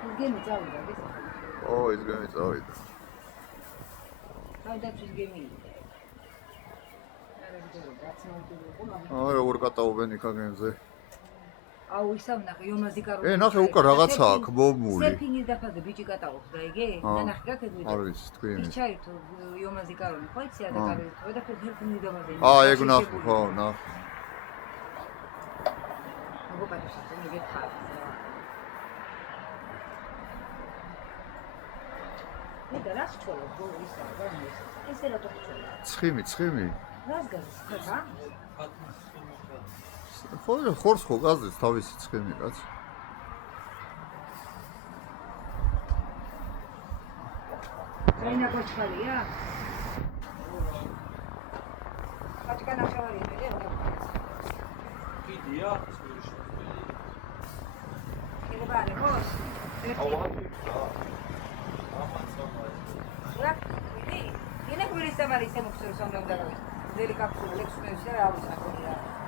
გემი წავიდა ეს. ო, ის გემი წავიდა. თავდაცვის გემი. აი, როგორ კატაობენ იქ აგენზე. აუ, ისა ვნახე, იომაზიკარო. ნახე, უკან რაღაცაა ქბომული. სერფინგის დაფაზე ბიჭი კატაობს და იგე? ნახე, გაკეთე. არ ვიცი, თქვი. ის ჩაირთო იომაზიკარონი, ხო იცი და გარეთო და სერფინგის დაფაზე. ეგ ვნახე, ხო, ნახე. მოგპატიჟა, მიგეთხარ. მე რას ჩოლობ ისა რა ეს რა თქმა ცხიმი რას გაზს ხა ხორს ხო გაზს თავისი ცხიმი რაც რაინა გოჩხალია კაჭკა ნახევარია მე კიდია კიდე ბარე ხოს Viene con esta marisa, no sé, son de Andaluz. Del capítulo, el expreso de la bolsa.